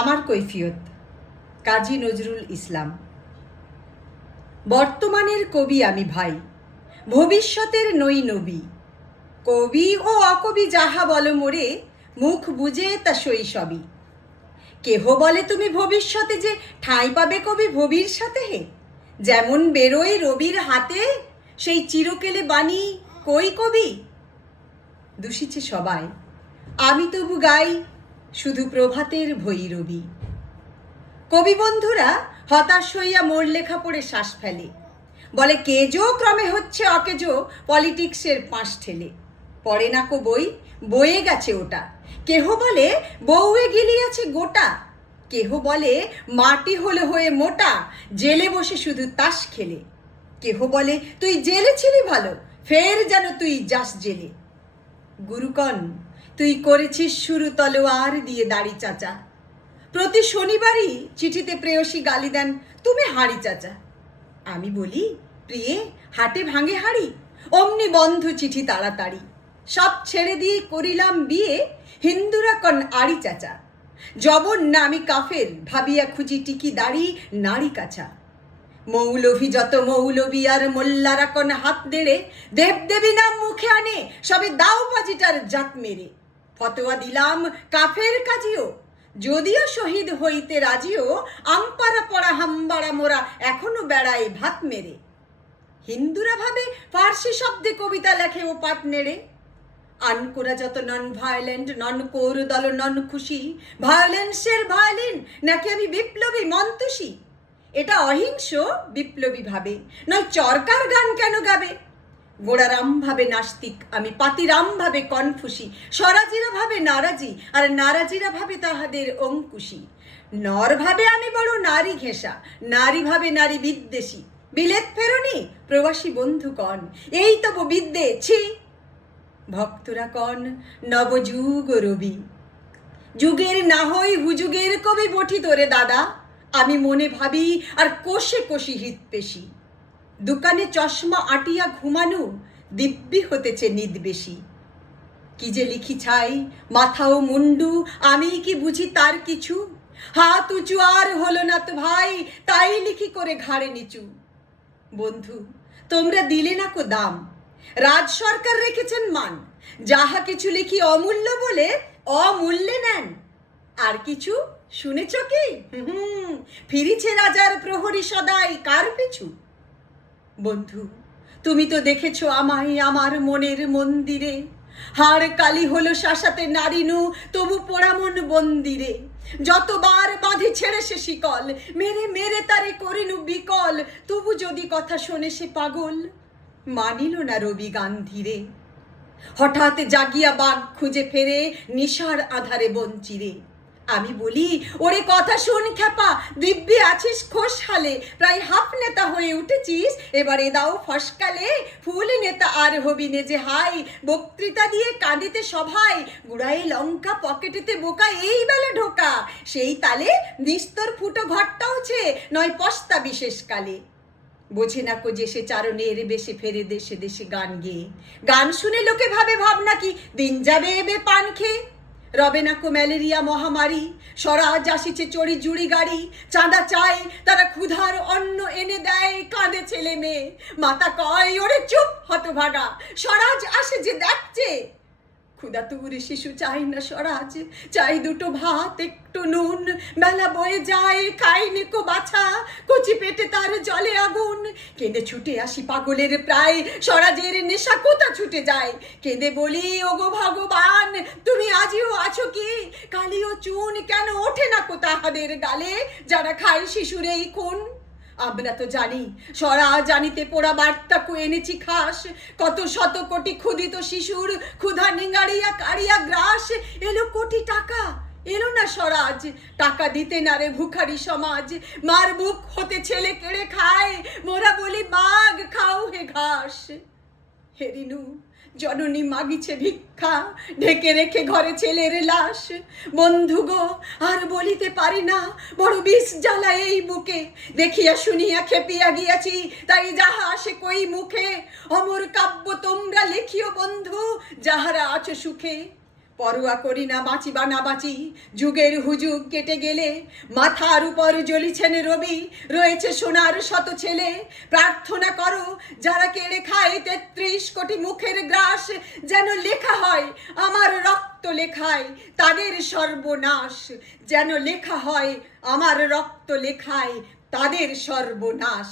আমার কৈফিয়ত। কাজী নজরুল ইসলাম। বর্তমানের কবি আমি ভাই, ভবিষ্যতের নই নবী। কবি ও অকবি যাহা বলো মোরে, মুখ বুঝে তা শৈশবই কেহ বলে তুমি ভবিষ্যতে যে ঠাঁই পাবে কবি ভবির সাথে হে? যেমন বেরোয় রবির হাতে, সেই চিরকেলে বাণী কই কবি? দূষিছে সবাই, আমি তবু গাই শুধু প্রভাতের ভৈরবী কবি বন্ধুরা হতাশ হইয়া মোর লেখা পড়ে শ্বাস ফেলে। বলে, কেজো ক্রমে হচ্ছে অকেজো, পলিটিক্সের পাশ ঠেলে। পড়ে না কো বই বয়ে গেছে ওটা। কেহ বলে, বউয়ে গিলিয়াছে গোটা। কেহ বলে, মাটি হলে হয়ে মোটা, জেলে বসে শুধু তাস খেলে। কেহ বলে, তুই জেলে ছিলি ভালো, ফের যেন তুই যাস জেলে। গুরুকন তুই করেছিস শুরু তলোয়ার দিয়ে দাড়ি, চাচা। প্রতি শনিবারই চিঠিতে প্রেয়সী গালি দেন, তুমি হাড়ি, চাচা। আমি বলি, প্রিয়ে, হাটে ভাঙে হাড়ি, অমনি বন্ধ চিঠি তাড়াতাড়ি। সব ছেড়ে দিয়ে করিলাম বিয়ে, হিন্দুরা কন আড়ি, চাচা। জবন না আমি কাফের, ভাবিয়া খুঁজি টিকি দাড়ি, নাড়ি কাছা। মৌলভী যত মৌলবী আর মোল্লারা কন হাত দেড়ে দেবদেবী নাম মুখে আনে, সবে দাও বাজিটার জাত মেরে। ফতোয়া দিলাম কাফের কাজিও। যদিও শহীদ হইতে রাজিও আমপারা পড়া হাম্বাড়া মোরা এখনও বেড়ায় ভাত মেরে। হিন্দুরা ভাবে ফার্সি শব্দে কবিতা লেখে ও পাট নেড়ে। আনকোরা যত নন ভায়োলেন্ট নন কোর দল নন খুশি ভায়োলেন্সের ভায়োলিন নাকি আমি বিপ্লবী মন্তুষী? এটা অহিংস বিপ্লবী ভাবে, নয় চরকার গান কেন গাবে? গোড়ারাম ভাবে নাস্তিক, আমি পাতিরাম ভাবে কনফুসি স্বরাজিরা ভাবে নারাজি, আর নারাজিরা ভাবে তাহাদের অঙ্কুশি। নর ভাবে আমি বড় নারী ঘেঁষা নারী ভাবে নারী বিদ্বেষী। বিলেত ফেরনি, প্রবাসী বন্ধু কন এই তব বিদ্যে ছি ভক্তরা কন, নবযুগ রবি। যুগের না হই হুযুগের কবি বঠি তোরে দাদা। আমি মনে ভাবি, আর কোষে কোষি হৃৎপেশি দোকানে চশমা আটিয়া ঘুমানো দিব্যি হতেছে নিদ বেশি। কি যে লিখি ছাই, মাথা ও মুন্ডু, আমি কি বুঝি তার কিছু? হাত উঁচু আর হলো না তো ভাই, তাই লিখি করে ঘাড়ে নিচু। বন্ধু, তোমরা দিলে না কো দাম? রাজ সরকার রেখেছেন মান। যাহা কিছু লিখি অমূল্য বলে, অমূল্যে নেন। আর কিছু শুনেছ কি? হুম ফিরিছে রাজার প্রহরী সদাই, কার পিছু? বন্ধু, তুমি তো দেখেছ আমায় আমার মনের মন্দিরে। হাড় কালি হলো শাসাতে নারিনু, তবু পোড়ামন বন্দিরে। যতবার বাঁধি ছেড়ে সে শিকল, মেরে মেরে তারে করিনু বিকল। তবু যদি কথা শোনে সে পাগল, মানিল না রবি গান্ধীরে। হঠাৎ জাগিয়া বাঘ খুঁজে ফেরে, নিশার আধারে বঞ্চিরে। আমি বলি, ওরে কথা শোন খ্যাপা, দিব্যি আছিস খোশহালে, প্রায় হাফ নেতা হয়ে উঠেছিস, এবারে দাও ফসকালে, ফুল নেতা আর হবি নে যে হাই, বক্তৃতা দিয়ে কাঁদিতে সভায় গুড়াই লঙ্কা পকেটেতে বোকা এই বেলা ঢোকা, সেই তালে নিস্তর ফুটো ঘরটাও ঘরটাওছে নয় পস্তা বিশেষ কালে। বোঝে না কো যে সে চারণের বেশে ফেরে দেশে দেশে গান গেয়ে। গান শুনে লোকে ভাবে ভাবনা কি, দিন যাবে এবে পান খেয়ে। রবে না কো ম্যালেরিয়া মহামারী, স্বরাজ আসিছে চড়ি জুড়ি গাড়ি, চাঁদা চাই তারা ক্ষুধার অন্ন এনে দেয়, কাঁদে ছেলে মেয়ে। মাতা কয়, ওরে চুপ হতভাগা, স্বরাজ আসে যে দেখছে। ক্ষুদা তুরে শিশু চাই না স্বরাজ, চাই দুটো ভাত, একটু নুন বেলা বয়ে যায়, খাই নিকো বাছা, কচি পেটে তার জলে আগুন। কেঁদে ছুটে আসি পাগলের প্রায়, স্বরাজের নেশা কোথা ছুটে যায়? কেঁদে বলি, ওগো ভগবান তুমি আজিও আছো কি কালিও চুন কেন ওঠে না কো তাহাদের গালে? যারা খায় শিশুর এই খুন। আমরা তো জানি, সরা জানিতে পোড়া বার্তাকু এনেছি খাস। কত শত কোটি ক্ষুদিত শিশুর ক্ষুধা নিঙ্গাড়িয়া কাড়িয়া গ্রাস। এলো কোটি টাকা, এলো না স্বরাজ। টাকা দিতে না রে ভুখারি সমাজ। মার বুক হতে ছেলে কেড়ে খায়। মোরা বলি বাঘ খাও হে ঘাস। হেরিনু জননী মাগিছে ভিক্ষা, ঢেকে রেখে ঘরে ছেলের লাশ। বন্ধু গো, আর বলিতে পারি না, বড় বিষ জ্বালা এই বুকে দেখিয়া শুনিয়া খেপিয়া গিয়াছি, তাই যাহা আসে কই মুখে। অমর কাব্য তোমরা লিখিও বন্ধু, যাহারা আছো সুখে। পরোয়া করি না বাঁচি বা না বাঁচি। যুগের হুজুগ কেটে গেলে, মাথার উপর জ্বলিছেন রবি। রয়েছে সোনার শত ছেলে। প্রার্থনা করো, যারা কেড়ে খায় তেত্রিশ কোটি মুখের গ্রাস, যেন লেখা হয়, আমার রক্ত লেখায়, তাদের সর্বনাশ। যেন লেখা হয়, আমার রক্ত লেখায়, তাদের সর্বনাশ।